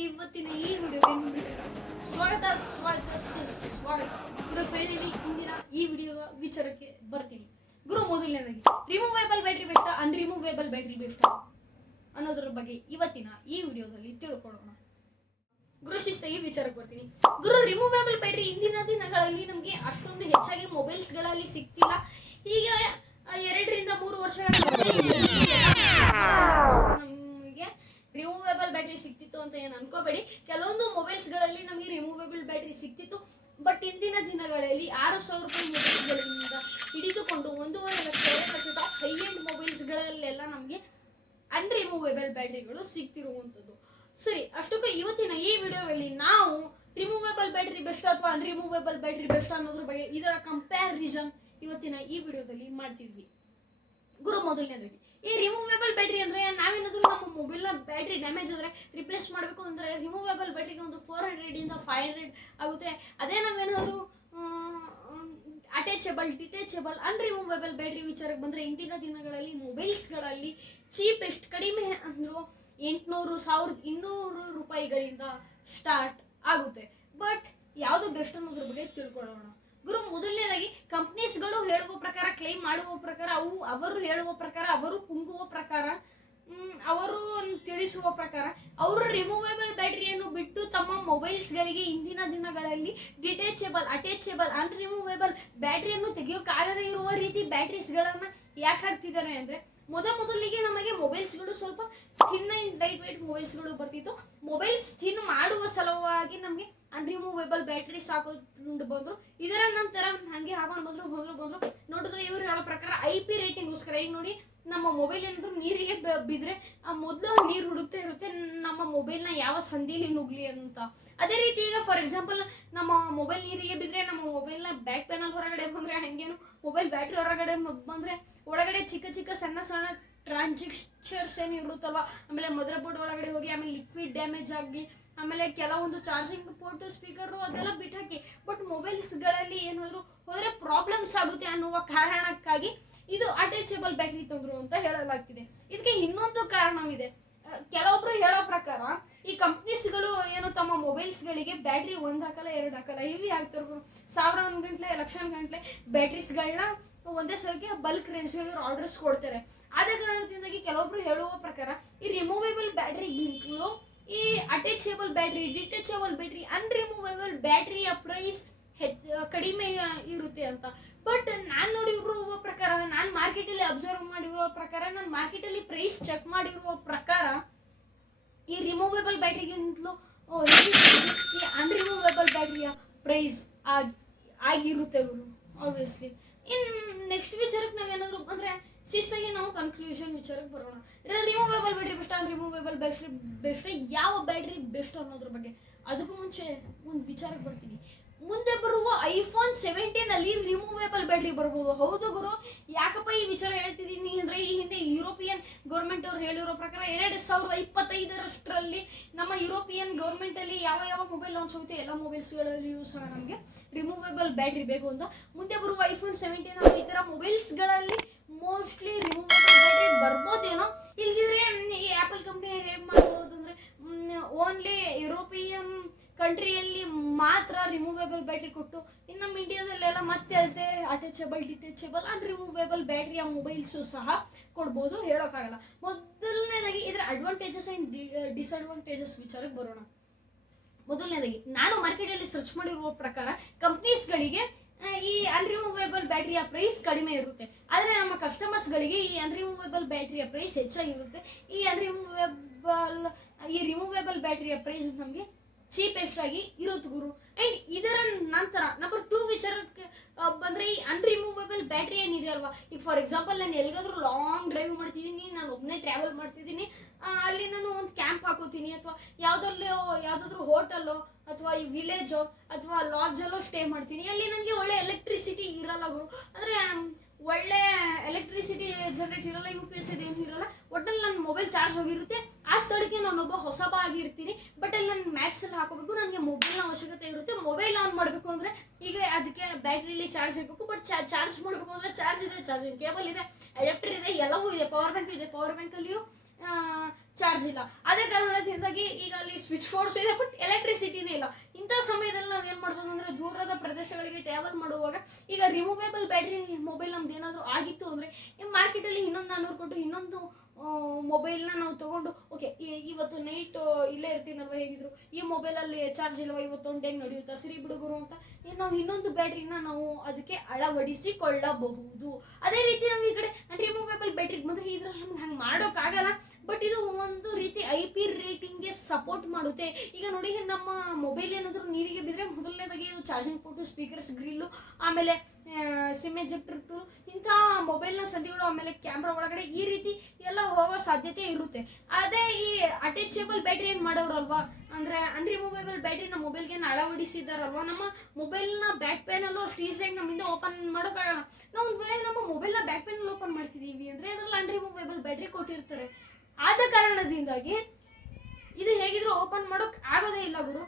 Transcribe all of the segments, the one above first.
ವಿಡಿಯೋದಲ್ಲಿ ಇವತ್ತಿನ ಈ ವಿಡಿಯೋಗೆ ಸ್ವಾಗತ ಸ್ವಾಗತ ಸುಸ್ವಾಗತ. ಗುರು ಫೈನಲಿ ಇಂದಿನ ಈ ವಿಡಿಯೋದ ವಿಚಾರಕ್ಕೆ ಬರ್ತೀನಿ. ಗುರು ಮೊದಲನೇದಾಗಿ ರಿಮೂವೇಬಲ್ ಬ್ಯಾಟ್ರಿ ಬೆಸ್ಟಾ ಅನ್ರಿಮೂವೇಬಲ್ ಬ್ಯಾಟ್ರಿ ಬೆಸ್ಟಾ ಅನ್ನೋದ್ರ ಬಗ್ಗೆ ಇವತ್ತಿನ ಈ ವಿಡಿಯೋದಲ್ಲಿ ತಿಳ್ಕೊಳ್ಳೋಣ. ಗುರು ಶಿಸ್ತಾಗಿ ವಿಚಾರಕ್ಕೆ ಬರ್ತೀನಿ. ಗುರು ರಿಮೂವೇಬಲ್ ಬ್ಯಾಟ್ರಿ ಇಂದಿನ ದಿನಗಳಲ್ಲಿ ನಮಗೆ ಅಷ್ಟೊಂದು ಹೆಚ್ಚಾಗಿ ಮೊಬೈಲ್ಸ್ಗಳಲ್ಲಿ ಸಿಗ್ತಿಲ್ಲ. ಈಗ 2-3 ವರ್ಷಗಳ ನಮಗೆ ರಿಮೂವೇಬಲ್ ಬ್ಯಾಟ್ರಿ ಸಿಕ್ತಿತ್ತು ಅಂತ ಏನು ಅನ್ಕೋಬೇಡಿ. ಕೆಲವೊಂದು ಮೊಬೈಲ್ಸ್ಗಳಲ್ಲಿ ನಮಗೆ ರಿಮೂವೇಬಲ್ ಬ್ಯಾಟ್ರಿ ಸಿಕ್ತಿತ್ತು. ಬಟ್ ಇಂದಿನ ದಿನಗಳಲ್ಲಿ 6,000 ರೂಪಾಯಿ ಮೊಬೈಲ್ಗಳಿಂದ ಹಿಡಿದುಕೊಂಡು 1.5 ಲಕ್ಷ ಹೈ ಎಂಡ್ ಮೊಬೈಲ್ಸ್ಗಳಲ್ಲೆಲ್ಲ ನಮಗೆ ಅನ್ರಿಮೂವೇಬಲ್ ಬ್ಯಾಟ್ರಿಗಳು ಸಿಗ್ತಿರುವಂಥದ್ದು. ಸರಿ, ಅಷ್ಟಕ್ಕೂ ಇವತ್ತಿನ ಈ ವಿಡಿಯೋದಲ್ಲಿ ನಾವು ರಿಮೂವೇಬಲ್ ಬ್ಯಾಟ್ರಿ ಬೆಸ್ಟ್ ಅಥವಾ ಅನ್ರಿಮೂವೇಬಲ್ ಬ್ಯಾಟ್ರಿ ಬೆಸ್ಟ್ ಅನ್ನೋದ್ರ ಬಗ್ಗೆ ಇದರ ಕಂಪ್ಯಾರಿಸನ್ ಇವತ್ತಿನ ಈ ವಿಡಿಯೋದಲ್ಲಿ ಮಾಡ್ತಿದ್ವಿ. ಗುರು ಮೊದಲನೇದಾಗಿ ಈ ರಿಮೂವೇಬಲ್ ಬ್ಯಾಟ್ರಿ ಅಂದ್ರೆ ನಾವೇನಾದ್ರೂ ನಮ್ಮ ಮೊಬೈಲ್ನ ಬ್ಯಾಟ್ರಿ ಡ್ಯಾಮೇಜ್ ಆದರೆ ರಿಪ್ಲೇಸ್ ಮಾಡಬೇಕು ಅಂದರೆ ರಿಮೂವೇಬಲ್ ಬ್ಯಾಟ್ರಿಗೆ ಒಂದು 400 - 500 ಆಗುತ್ತೆ. ಅದೇ ನಾವೇನಾದರೂ ಅಟ್ಯಾಚಬಲ್, ಡಿಟ್ಯಾಚಬಲ್, ಅನ್ರಿಮೂವೇಬಲ್ ಬ್ಯಾಟ್ರಿ ವಿಚಾರಕ್ಕೆ ಬಂದರೆ ಇಂದಿನ ದಿನಗಳಲ್ಲಿ ಮೊಬೈಲ್ಸ್ಗಳಲ್ಲಿ ಚೀಪೆಸ್ಟ್ ಕಡಿಮೆ ಅಂದರೂ 800, 1,200 ರೂಪಾಯಿಗಳಿಂದ ಸ್ಟಾರ್ಟ್ ಆಗುತ್ತೆ. ಬಟ್ ಯಾವುದು ಬೆಸ್ಟ್ ಅನ್ನೋದ್ರ ಬಗ್ಗೆ ತಿಳ್ಕೊಳ್ಳೋಣ. ಗುರು ಮೊದಲನೇದಾಗಿ ಕಂಪ್ನೀಸ್ಗಳು ಹೇಳುವ ಪ್ರಕಾರ, ಕ್ಲೈಮ್ ಮಾಡುವ ಪ್ರಕಾರ, ಅವರು ಹೇಳುವ ಪ್ರಕಾರ, ಅವರು ಪುಂಗುವ ಪ್ರಕಾರ, ಅವರು ತಿಳಿಸುವ ಪ್ರಕಾರ ಅವರು ರಿಮೂವೇಬಲ್ ಬ್ಯಾಟ್ರಿಯನ್ನು ಬಿಟ್ಟು ತಮ್ಮ ಮೊಬೈಲ್ಸ್ಗಳಿಗೆ ಇಂದಿನ ದಿನಗಳಲ್ಲಿ ಡಿಟ್ಯಾಚಬಲ್, ಅಟ್ಯಾಚಬಲ್, ಅನ್ರಿಮೂವೇಬಲ್ ಬ್ಯಾಟ್ರಿಯನ್ನು ತೆಗೆಯೋಕ್ಕಾಗದೇ ಇರುವ ರೀತಿ ಬ್ಯಾಟ್ರೀಸ್ಗಳನ್ನು ಯಾಕೆ ಹಾಕ್ತಿದ್ದಾರೆ ಅಂದರೆ ಮೊದಲಿಗೆ ನಮಗೆ ಮೊಬೈಲ್ಸ್ಗಳು ಸ್ವಲ್ಪ ಥಿನ್ ಆ್ಯಂಡ್ ಲೈಟ್ ವೇಟ್ ಮೊಬೈಲ್ಸ್ಗಳು ಬರ್ತಿತ್ತು. ಮೊಬೈಲ್ಸ್ ಥಿನ್ ಮಾಡುವ ಸಲುವಾಗಿ ನಮಗೆ ಅನ್ರಿಮೂವೇಬಲ್ ಬ್ಯಾಟ್ರೀಸ್ ಹಾಕೊಂಡು ಬಂದರು. ಇದರ ನಂತರ ಹಾಗೆ ಹಾಕೊಂಡು ಬಂದರು ನೋಡಿದ್ರೆ ಇವರು ಹೇಳೋ ಪ್ರಕಾರ IP ರೇಟಿಂಗ್ಗೋಸ್ಕರ. ಈಗ ನೋಡಿ, ನಮ್ಮ ಮೊಬೈಲ್ ಏನಾದರೂ ನೀರಿಗೆ ಬಿದ್ದರೆ ಮೊದಲು ನೀರು ಹುಡುಕ್ತಾ ಇರುತ್ತೆ ನಮ್ಮ ಮೊಬೈಲ್ನ ಯಾವ ಸಂದಿಲಿ ನುಗ್ಲಿ ಅಂತ. ಅದೇ ರೀತಿ ಈಗ ಫಾರ್ ಎಕ್ಸಾಂಪಲ್ ನಮ್ಮ ಮೊಬೈಲ್ ನೀರಿಗೆ ಬಿದ್ದರೆ ನಮ್ಮ ಮೊಬೈಲ್ನ ಬ್ಯಾಕ್ ಪ್ಯಾನಲ್ ಹೊರಗಡೆ ಬಂದರೆ, ಹಾಗೇನು ಮೊಬೈಲ್ ಬ್ಯಾಟ್ರಿ ಹೊರಗಡೆ ಬಂದರೆ ಒಳಗಡೆ ಚಿಕ್ಕ ಸಣ್ಣ ಟ್ರಾನ್ಸಿಸ್ಟರ್ಸ್ ಏನು ಇರುತ್ತಲ್ವ, ಆಮೇಲೆ ಮದರ್ ಬೋರ್ಡ್ ಒಳಗಡೆ ಹೋಗಿ ಆಮೇಲೆ ಲಿಕ್ವಿಡ್ ಡ್ಯಾಮೇಜ್ ಆಗಿ ಆಮೇಲೆ ಕೆಲವೊಂದು ಚಾರ್ಜಿಂಗ್ ಪೋರ್ಟು, ಸ್ಪೀಕರು ಅದೆಲ್ಲ ಬಿಟ್ಟಾಕಿ. ಬಟ್ ಮೊಬೈಲ್ಸ್ಗಳಲ್ಲಿ ಏನಾದರೂ ಹೋದರೆ ಪ್ರಾಬ್ಲಮ್ಸ್ ಆಗುತ್ತೆ ಅನ್ನುವ ಕಾರಣಕ್ಕಾಗಿ ಇದು ಅಟ್ಯಾಚಬಲ್ ಬ್ಯಾಟ್ರಿ ತಂದ್ರು ಅಂತ ಹೇಳಲಾಗ್ತಿದೆ. ಇದಕ್ಕೆ ಇನ್ನೊಂದು ಕಾರಣವಿದೆ. ಕೆಲವೊಬ್ರು ಹೇಳೋ ಪ್ರಕಾರ ಈ ಕಂಪ್ನೀಸ್ಗಳು ಏನು ತಮ್ಮ ಮೊಬೈಲ್ಸ್ಗಳಿಗೆ ಬ್ಯಾಟ್ರಿ 1 ಹಾಕಲ್ಲ 2 ಹಾಕಲ್ಲ, ಇಲ್ಲಿ ಹಾಕ್ತಾರೆ. 1,000 ಗಂಟಲೆ, ಲಕ್ಷ ಗಂಟಲೆ ಬ್ಯಾಟ್ರೀಸ್ಗಳನ್ನ ಒಂದೇ ಸಲಕ್ಕೆ ಬಲ್ಕ್ ರೇಂಜ್ಗೆ ಇವರು ಆರ್ಡರ್ಸ್ ಕೊಡ್ತಾರೆ. ಆದ ಕಾರಣದಿಂದಾಗಿ ಕೆಲವೊಬ್ರು ಹೇಳುವ ಪ್ರಕಾರ ಈ ರಿಮೂವೇಬಲ್ ಬ್ಯಾಟ್ರಿಗಿಂತಲೂ ಈ ಅಟ್ಯಾಚಬಲ್ ಬ್ಯಾಟ್ರಿ, ಡಿಟ್ಯಾಚಬಲ್ ಬ್ಯಾಟ್ರಿ, ಅನ್ರಿಮೂವೇಬಲ್ ಬ್ಯಾಟ್ರಿಯ ಪ್ರೈಸ್ ಕಡಿಮೆ ಇರುತ್ತೆ ಅಂತ. ಬಟ್ ನಾನು ನೋಡಿರುವ ಪ್ರಕಾರ, ನಾನು ಮಾರ್ಕೆಟಲ್ಲಿ ಅಬ್ಸರ್ವ್ ಮಾಡಿರುವ ಪ್ರಕಾರ, ನಾನು ಮಾರ್ಕೆಟಲ್ಲಿ ಪ್ರೈಸ್ ಚೆಕ್ ಮಾಡಿರುವ ಪ್ರಕಾರ ಈ ರಿಮೂವೇಬಲ್ ಬ್ಯಾಟ್ರಿಗಿಂತಲೂ ಈ ಅನ್ರಿಮೂವೇಬಲ್ ಬ್ಯಾಟ್ರಿಯ ಪ್ರೈಸ್ ಆಗಿರುತ್ತೆ ಗುರು, ಆಬ್ವಿಯಸ್ಲಿ. ಇನ್ನು ನೆಕ್ಸ್ಟ್ ವಿಚಾರಕ್ಕೆ ನಾವೇನಾದರೂ ಅಂದರೆ ಶಿಸ್ತಾಗಿ ನಾವು ಕನ್ಕ್ಲೂಷನ್ ವಿಚಾರಕ್ಕೆ ಬರೋಣ. Removable battery best, unremovable battery best, ಯಾವ ಬ್ಯಾಟ್ರಿ ಬೆಸ್ಟ್ ಅನ್ನೋದ್ರ ಬಗ್ಗೆ. ಅದಕ್ಕೂ ಮುಂಚೆ ಒಂದು ವಿಚಾರಕ್ಕೆ ಬರ್ತೀನಿ. ಮುಂದೆ ಬರುವ iPhone 17 ರಿಮೂವೇಬಲ್ ಬ್ಯಾಟ್ರಿ ಬರ್ಬೋದು. ಹೌದು ಗುರು, ಯಾಕಪ್ಪ ಈ ವಿಚಾರ ಹೇಳ್ತಿದ್ದೀನಿ ಅಂದರೆ ಈ ಹಿಂದೆ ಯುರೋಪಿಯನ್ ಗೌರ್ಮೆಂಟ್ ಅವ್ರು ಹೇಳಿರೋ ಪ್ರಕಾರ 2025 ನಮ್ಮ ಯುರೋಪಿಯನ್ ಗೌರ್ಮೆಂಟಲ್ಲಿ ಯಾವ ಮೊಬೈಲ್ ಲಾಂಚ್ ಆಗುತ್ತೆ ಎಲ್ಲ ಮೊಬೈಲ್ಸ್ಗಳಲ್ಲಿಯೂ ಸಹ ನಮಗೆ ರಿಮೂವೇಬಲ್ ಬ್ಯಾಟ್ರಿ ಬೇಕು ಅಂತ. ಮುಂದೆ ಬರುವ iPhone 17 ಈ ಥರ ಮೊಬೈಲ್ಸ್ಗಳಲ್ಲಿ ಮೋಸ್ಟ್ಲಿ ರಿಮೂವೇಬಲ್ ಬ್ಯಾಟ್ರಿ ಬರ್ಬೋದೇನೋ. ಇಲ್ದಿದ್ರೆ ಈ ಆ್ಯಪಲ್ ಕಂಪ್ನಿ ಹೇಗೆ ಮಾಡ್ಬೋದು ಅಂದರೆ ಓನ್ಲಿ ಯುರೋಪಿಯನ್ ಕಂಟ್ರಿಯಲ್ಲಿ ಮಾತ್ರ ರಿಮೂವೇಬಲ್ ಬ್ಯಾಟ್ರಿ ಕೊಟ್ಟು, ಇನ್ನು ನಮ್ಮ ಇಂಡಿಯಾದಲ್ಲೆಲ್ಲ ಮತ್ತೆ ಅದೇ ಅಟ್ಯಾಚಬಲ್, ಡಿಟ್ಯಾಚಬಲ್, ಅನ್ರಿಮೂವೇಬಲ್ ಬ್ಯಾಟ್ರಿಯ ಮೊಬೈಲ್ಸು ಸಹ ಕೊಡ್ಬೋದು, ಹೇಳೋಕ್ಕಾಗಲ್ಲ. ಮೊದಲನೇದಾಗಿ ಇದರ ಅಡ್ವಾಂಟೇಜಸ್ ಆ್ಯಂಡ್ ಡಿಸ್ಅಡ್ವಾಂಟೇಜಸ್ ವಿಚಾರಕ್ಕೆ ಬರೋಣ. ಮೊದಲನೇದಾಗಿ ನಾನು ಮಾರ್ಕೆಟಲ್ಲಿ ಸರ್ಚ್ ಮಾಡಿರುವ ಪ್ರಕಾರ ಕಂಪ್ನೀಸ್ಗಳಿಗೆ ಈ ಅನ್ರಿಮೂವೇಬಲ್ ಬ್ಯಾಟ್ರಿಯ ಪ್ರೈಸ್ ಕಡಿಮೆ ಇರುತ್ತೆ, ಆದರೆ ನಮ್ಮ ಕಸ್ಟಮರ್ಸ್ಗಳಿಗೆ ಈ ಅನ್ರಿಮೂವೇಬಲ್ ಬ್ಯಾಟ್ರಿಯ ಪ್ರೈಸ್ ಹೆಚ್ಚಾಗಿರುತ್ತೆ. ಈ ರಿಮೂವೇಬಲ್ ಬ್ಯಾಟ್ರಿಯ ಪ್ರೈಸ್ ನಮಗೆ ಚೀಪೆಸ್ಟ್ ಆಗಿ ಇರುತ್ತೆ ಗುರು. ಆ್ಯಂಡ್ ಇದರ ನಂತರ ನಂಬರ್ 2 ವಿಚಾರಕ್ಕೆ ಬಂದರೆ ಈ ಅನ್ರಿಮೂವೇಬಲ್ ಬ್ಯಾಟ್ರಿ ಏನಿದೆ ಅಲ್ವಾ, ಈಗ ಫಾರ್ ಎಕ್ಸಾಂಪಲ್ ನಾನು ಎಲ್ಲಿಗಾದ್ರೂ ಲಾಂಗ್ ಡ್ರೈವ್ ಮಾಡ್ತಿದ್ದೀನಿ, ನಾನು ಒಬ್ಬನೇ ಟ್ರಾವೆಲ್ ಮಾಡ್ತಿದ್ದೀನಿ, ಅಲ್ಲಿ ನಾನು ಒಂದು ಕ್ಯಾಂಪ್ ಹಾಕೋತೀನಿ ಅಥವಾ ಯಾವುದಾದ್ರೂ ಹೋಟೆಲ್ಲೋ ಅಥವಾ ಈ ವಿಲೇಜೋ ಅಥವಾ ಲಾಡ್ಜಲ್ಲೋ ಸ್ಟೇ ಮಾಡ್ತೀನಿ. ಅಲ್ಲಿ ನನಗೆ ಒಳ್ಳೆ ಎಲೆಕ್ಟ್ರಿಸಿಟಿ ಇರಲ್ಲ ಗುರು, ಅಂದರೆ ಒಳ್ಳೆ ಎಲೆಕ್ಟ್ರಿಸಿಟಿ ಜನರೇಟ್ ಇರಲ್ಲ, UPS ಏನು ಇರಲ್ಲ. ಒಟ್ಟಲ್ಲಿ ನನ್ನ ಮೊಬೈಲ್ ಚಾರ್ಜ್ ಹೋಗಿರುತ್ತೆ. ಆ ಸ್ಥಳಕ್ಕೆ ನಾನೊಬ್ಬ ಹೊಸಬ ಆಗಿರ್ತೀನಿ. ಬಟ್ ಅಲ್ಲಿ ನಾನು ಮ್ಯಾಕ್ಸಲ್ಲಿ ಹಾಕೋಬೇಕು, ನನಗೆ ಮೊಬೈಲ್ನ ಅವಶ್ಯಕತೆ ಇರುತ್ತೆ. ಮೊಬೈಲ್ ಆನ್ ಮಾಡಬೇಕು ಅಂದರೆ ಈಗ ಅದಕ್ಕೆ ಬ್ಯಾಟ್ರಿಲಿ ಚಾರ್ಜ್ ಇರಬೇಕು. ಬಟ್ ಚಾರ್ಜ್ ಮಾಡಬೇಕು ಅಂದರೆ ಚಾರ್ಜ್ ಇದೆ, ಚಾರ್ಜಿಂಗ್ ಕೇಬಲ್ ಇದೆ, ಅಡಾಪ್ಟರ್ ಇದೆ, ಎಲ್ಲವೂ ಇದೆ, ಪವರ್ ಬ್ಯಾಂಕ್ ಇದೆ. ಪವರ್ ಬ್ಯಾಂಕಲ್ಲಿಯೂ ಚಾರ್ಜ್ ಇಲ್ಲ. ಅದೇ ಕಾರಣದಿಂದಾಗಿ ಈಗ ಅಲ್ಲಿ ಸ್ವಿಚ್ ಬೋರ್ಡ್ಸ್ ಇದೆ ಬಟ್ ಎಲೆಕ್ಟ್ರಿಸಿಟಿನೇ ಇಲ್ಲ. ಇಂಥ ಸಮಯದಲ್ಲಿ ನಾವು ಏನು ಮಾಡ್ಬೋದು ಅಂದರೆ ದೂರದ ಪ್ರದೇಶಗಳಿಗೆ ಟ್ರಾವೆಲ್ ಮಾಡುವಾಗ ಈಗ ರಿಮೂವೇಬಲ್ ಬ್ಯಾಟ್ರಿ ಮೊಬೈಲ್ ನಮ್ದು ಏನಾದರೂ ಆಗಿತ್ತು ಅಂದರೆ ಮಾರ್ಕೆಟಲ್ಲಿ ಇನ್ನೊಂದು 400 ಕೊಟ್ಟು ಇನ್ನೊಂದು ಮೊಬೈಲ್ನ ನಾವು ತೊಗೊಂಡು ಓಕೆ ಇವತ್ತು ನೈಟ್ ಇಲ್ಲೇ ಇರ್ತೀನಲ್ವ ಹೇಗಿದ್ರು ಈ ಮೊಬೈಲಲ್ಲಿ ಚಾರ್ಜ್ ಇಲ್ವ ಇವತ್ತೊಂದು ಹೆಂಗೆ ನಡೆಯುತ್ತಾ ಸರಿ ಬಿಡುಗರು ಅಂತ ನಾವು ಇನ್ನೊಂದು ಬ್ಯಾಟ್ರಿನ ನಾವು ಅದಕ್ಕೆ ಅಳವಡಿಸಿಕೊಳ್ಳಬಹುದು. ಅದೇ ರೀತಿ ನಾವು ಈ ಕಡೆ ರಿಮೂವೇಬಲ್ ಬ್ಯಾಟ್ರಿಗೆ ಬಂದರೆ ಇದ್ರಲ್ಲಿ ನಮ್ಗೆ ಹಂಗೆ ಮಾಡೋಕ್ಕಾಗಲ್ಲ. ಬಟ್ ಇದು ಒಂದು ರೀತಿ IP ರೇಟಿಂಗ್ಗೆ ಸಪೋರ್ಟ್ ಮಾಡುತ್ತೆ. ಈಗ ನೋಡಿ ನಮ್ಮ ಮೊಬೈಲ್ ಏನಾದರೂ ನೀರಿಗೆ ಬಿದ್ದರೆ ಮೊದಲನೇದಾಗಿ ಚಾರ್ಜಿಂಗ್ ಪೋರ್ಟು, ಸ್ಪೀಕರ್ಸ್, ಗ್ರಿಲ್ಲು, ಆಮೇಲೆ ಸಿಮ್ ಎಜೆಕ್ಟರ್ ಟೂಲ್, ಇಂಥ ಮೊಬೈಲ್ನ ಸಂಧಿಗಳು, ಆಮೇಲೆ ಕ್ಯಾಮ್ರಾ ಒಳಗಡೆ ಈ ರೀತಿ ಎಲ್ಲ ಹೋಗೋ ಸಾಧ್ಯತೆ ಇರುತ್ತೆ. ಅದೇ ಈ ಅಟ್ಯಾಚಬಲ್ ಬ್ಯಾಟ್ರಿ ಏನು ಮಾಡೋರಲ್ವಾ ಅಂದರೆ ಅನ್ರಿಮೂವೇಬಲ್ ಬ್ಯಾಟ್ರಿನ ಮೊಬೈಲ್ಗೆ ಅಳವಡಿಸಿದಾರಲ್ವ, ನಮ್ಮ ಮೊಬೈಲ್ನ ಬ್ಯಾಕ್ ಪ್ಯಾನಲ್ಲೂ ಅಷ್ಟು ಈಸಿಯಾಗಿ ನಮ್ಮಿಂದ ಓಪನ್ ಮಾಡೋಕ್ಕಾಗಲ್ಲ. ನಾವು ಒಂದು ವೇಳೆ ನಮ್ಮ ಮೊಬೈಲ್ನ ಬ್ಯಾಕ್ ಪ್ಯಾನಲ್ಲಿ ಓಪನ್ ಮಾಡ್ತಿದ್ದೀವಿ ಅಂದರೆ ಅದರಲ್ಲಿ ಅನ್ರಿಮೂವೇಬಲ್ ಬ್ಯಾಟ್ರಿ ಕೊಟ್ಟಿರ್ತಾರೆ. ಆದ ಕಾರಣದಿಂದಾಗಿ ಇದು ಹೇಗಿದ್ರು ಓಪನ್ ಮಾಡೋಕೆ ಆಗೋದೇ ಇಲ್ಲ ಗುರು.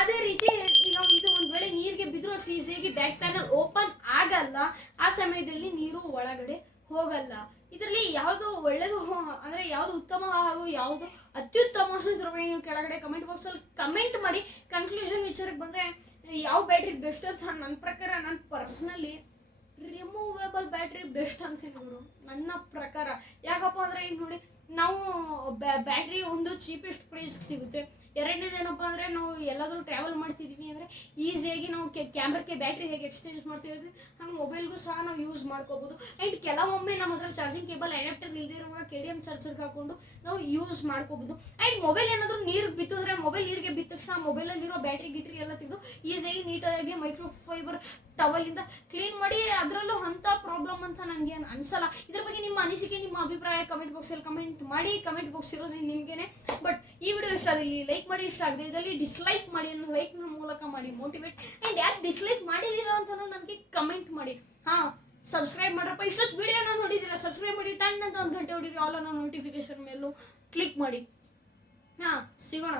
ಅದೇ ರೀತಿ ಈಗ ಇದು ಒಂದು ವೇಳೆ ನೀರಿಗೆ ಬಿದ್ದರೂ ಅಷ್ಟು ಈಸಿಯಾಗಿ ಬ್ಯಾಕ್ ಪ್ಯಾನಲ್ ಓಪನ್ ಆಗಲ್ಲ. ಆ ಸಮಯದಲ್ಲಿ ನೀರು ಒಳಗಡೆ ಹೋಗಲ್ಲ. ಇದರಲ್ಲಿ ಯಾವುದು ಒಳ್ಳೆಯದು ಅಂದರೆ ಯಾವುದು ಉತ್ತಮ ಹಾಗೂ ಯಾವುದು ಅತ್ಯುತ್ತಮ ಅನ್ನೋದ್ರ ಬಗ್ಗೆ ನೀವು ಕೆಳಗಡೆ ಕಮೆಂಟ್ ಬಾಕ್ಸಲ್ಲಿ ಕಮೆಂಟ್ ಮಾಡಿ. ಕನ್ಕ್ಲೂಷನ್ ವಿಚಾರಕ್ಕೆ ಬಂದರೆ ಯಾವ ಬ್ಯಾಟ್ರಿ ಬೆಸ್ಟ್ ಅಂತ ನನ್ನ ಪ್ರಕಾರ, ನನ್ನ ಪರ್ಸ್ನಲಿ ರಿಮೂವೇಬಲ್ ಬ್ಯಾಟ್ರಿ ಬೆಸ್ಟ್ ಅಂತ ಹೇಳಿದ್ರು ನನ್ನ ಪ್ರಕಾರ. ಯಾಕಪ್ಪ ಅಂದರೆ ಈಗ ನೋಡಿ ನಾವು ಬ್ಯಾಟ್ರಿ ಒಂದು ಚೀಪೆಸ್ಟ್ ಪ್ರೈಸ್ಗೆ ಸಿಗುತ್ತೆ. ಎರಡನೇದು ಏನಪ್ಪ ಅಂದರೆ ನಾವು ಎಲ್ಲಾದರೂ ಟ್ರಾವೆಲ್ ಮಾಡ್ತಿದ್ದೀವಿ ಅಂದರೆ ಈಸಿಯಾಗಿ ನಾವು ಕ್ಯಾಮ್ರಕ್ಕೆ ಬ್ಯಾಟ್ರಿ ಹೇಗೆ ಎಕ್ಸ್ಚೇಂಜ್ ಮಾಡ್ತಿದ್ವಿ ಹಂಗೆ ಮೊಬೈಲ್ಗೂ ಸಹ ನಾವು ಯೂಸ್ ಮಾಡ್ಕೋಬೋದು. ಆ್ಯಂಡ್ ಕೆಲವೊಮ್ಮೆ ನಮ್ಮ ಹತ್ರ ಚಾರ್ಜಿಂಗ್ ಕೇಬಲ್ ಅಡ್ಯಾಪ್ಟರ್ ಇಲ್ದಿರುವಾಗ KDM ಚಾರ್ಜರ್ಗೆ ಹಾಕೊಂಡು ನಾವು ಯೂಸ್ ಮಾಡ್ಕೋಬೋದು. ಆ್ಯಂಡ್ ಮೊಬೈಲ್ ಏನಾದರೂ ನೀರಿಗೆ ಬಿತ್ತು ಅಂದರೆ ಮೊಬೈಲ್ ನೀರಿಗೆ ಬಿದ್ದ ತಕ್ಷಣ ಮೊಬೈಲಲ್ಲಿರೋ ಬ್ಯಾಟ್ರಿ ಗಿಟ್ರಿ ಎಲ್ಲ ತೆಗೆದು ಈಸಿಯಾಗಿ ನೀಟಾಗಿ ಮೈಕ್ರೋಫೈಬರ್ ಟವಲಿಂದ ಕ್ಲೀನ್ ಮಾಡಿ ಅದರಲ್ಲೂ ಅಂಥ ಪ್ರಾಬ್ಲಮ್ ಅಂತ ನನಗೆ ಅನಿಸಲ್ಲ. ಇದ್ರ ಬಗ್ಗೆ ನಿಮ್ಮ ಅನಿಸಿಕೆ, ನಿಮ್ಮ ಅಭಿಪ್ರಾಯ ಕಮೆಂಟ್ ಬಾಕ್ಸಲ್ಲಿ ಕಮೆಂಟ್ ಮಾಡಿ. ಕಮೆಂಟ್ ಬಾಕ್ಸ್ ಇರೋದು ನಿಮಗೇನೆ. ಬಟ್ ಈ ವಿಡಿಯೋ ಇಷ್ಟ ಆಗಲಿ ಲೈಕ್ ಮಾಡಿ, ಇಷ್ಟ ಆಗದೆ ಇದರಲ್ಲಿ ಡಿಸ್ಲೈಕ್ ಮಾಡಿ, ಲೈಕ್ನ ಮೂಲಕ ಮಾಡಿ ಮೋಟಿವೇಟ್. ಆ್ಯಂಡ್ ಯಾಕೆ ಡಿಸ್ಲೈಕ್ ಮಾಡಿದ್ದೀರಾ ಅಂತ ನನಗೆ ಕಮೆಂಟ್ ಮಾಡಿ. ಸಬ್ಸ್ಕ್ರೈಬ್ ಮಾಡ್ರಪ್ಪ. ಇಷ್ಟೊತ್ತು ವಿಡಿಯೋನ ನೋಡಿದ್ದೀರಾ, ಸಬ್ಸ್ಕ್ರೈಬ್ ಮಾಡಿ, ಟನ್ ಅಂತ 1 ಗಂಟೆ ಹೊಡಿರಿ, ಆಲ್ ಅನ್ನೋ ನೋಟಿಫಿಕೇಶನ್ ಮೇಲೂ ಕ್ಲಿಕ್ ಮಾಡಿ. ಸಿಗೋಣ.